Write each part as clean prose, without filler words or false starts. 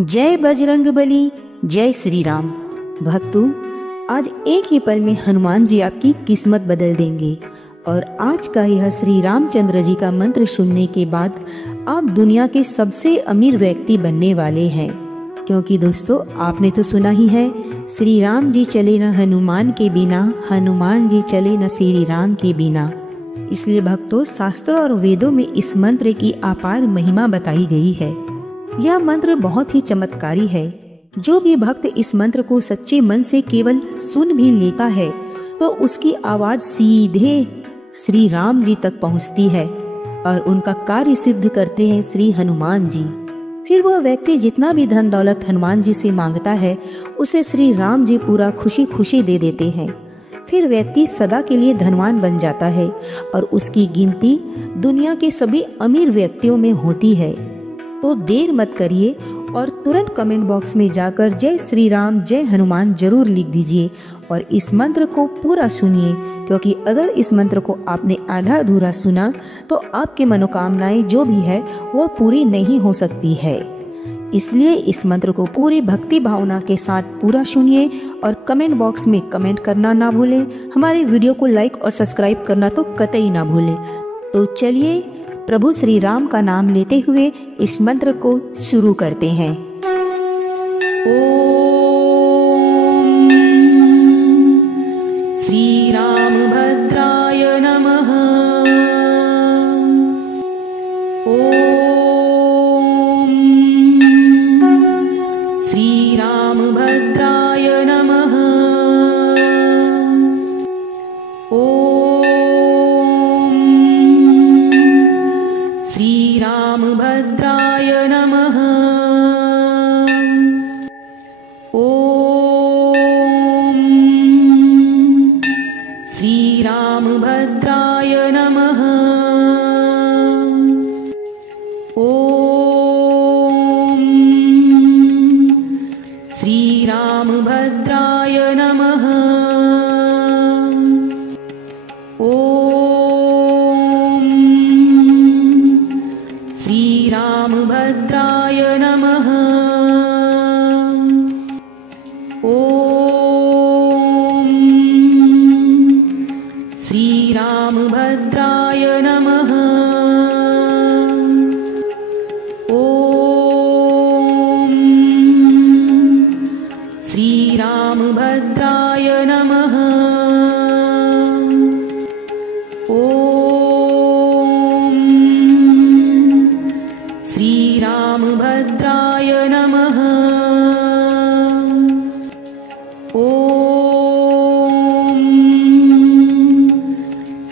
जय बजरंगबली, जय श्री राम। भक्तों, आज एक ही पल में हनुमान जी आपकी किस्मत बदल देंगे और आज का यह श्री रामचंद्र जी का मंत्र सुनने के बाद आप दुनिया के सबसे अमीर व्यक्ति बनने वाले हैं। क्योंकि दोस्तों, आपने तो सुना ही है, श्री राम जी चले न हनुमान के बिना, हनुमान जी चले न श्री राम के बिना। इसलिए भक्तों, शास्त्रों और वेदों में इस मंत्र की अपार महिमा बताई गई है। यह मंत्र बहुत ही चमत्कारी है। जो भी भक्त इस मंत्र को सच्चे मन से केवल सुन भी लेता है तो उसकी आवाज सीधे श्री राम जी तक पहुंचती है और उनका कार्य सिद्ध करते हैं श्री हनुमान जी। फिर वह व्यक्ति जितना भी धन दौलत हनुमान जी से मांगता है उसे श्री राम जी पूरा खुशी खुशी दे देते हैं। फिर व्यक्ति सदा के लिए धनवान बन जाता है और उसकी गिनती दुनिया के सभी अमीर व्यक्तियों में होती है। तो देर मत करिए और तुरंत कमेंट बॉक्स में जाकर जय श्री राम जय हनुमान जरूर लिख दीजिए और इस मंत्र को पूरा सुनिए, क्योंकि अगर इस मंत्र को आपने आधा अधूरा सुना तो आपकी मनोकामनाएं जो भी है वो पूरी नहीं हो सकती है। इसलिए इस मंत्र को पूरी भक्ति भावना के साथ पूरा सुनिए और कमेंट बॉक्स में कमेंट करना ना भूलें। हमारे वीडियो को लाइक और सब्सक्राइब करना तो कतई ना भूलें। तो चलिए प्रभु श्री राम का नाम लेते हुए इस मंत्र को शुरू करते हैं। ओम श्री राम भद्राय नमः। ओम श्री राम भद्राय नमः। श्री राम भद्राय नमः। ओम श्री राम भद्राय नमः। ओम श्री राम भद्राय नमः। श्री राम भद्राय नमः। ओम श्री राम भद्राय नमः। ओम श्री राम भद्राय नमः। श्री राम भद्राय नमः। ओम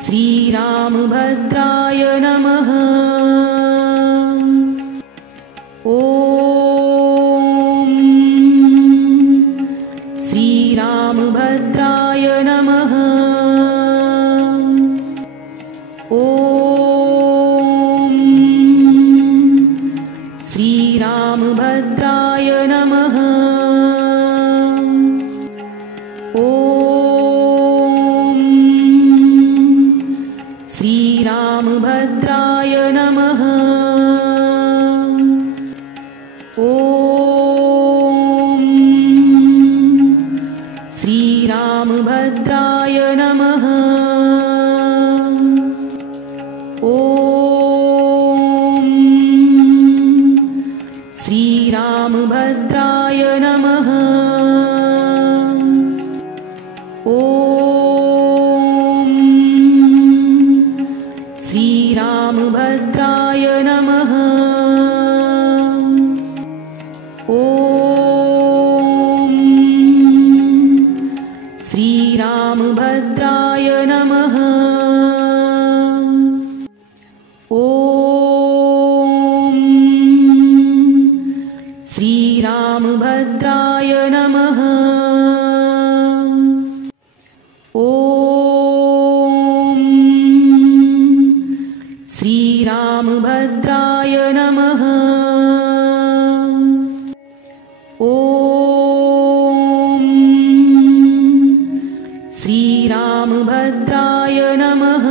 श्री राम भद्राय नमः। ओम श्री राम भद्राय नमः। श्री राम भद्राय नमः। ओम श्री राम भद्राय नमः। ओम श्री राम भद्राय नमः। श्री राम भद्राय नमः। ओम श्री राम भद्राय नमः। ओम श्री राम भद्राय नमः। श्री राम भद्राय नमः। ओम श्री राम भद्राय नमः। ओम श्री राम भद्राय नमः।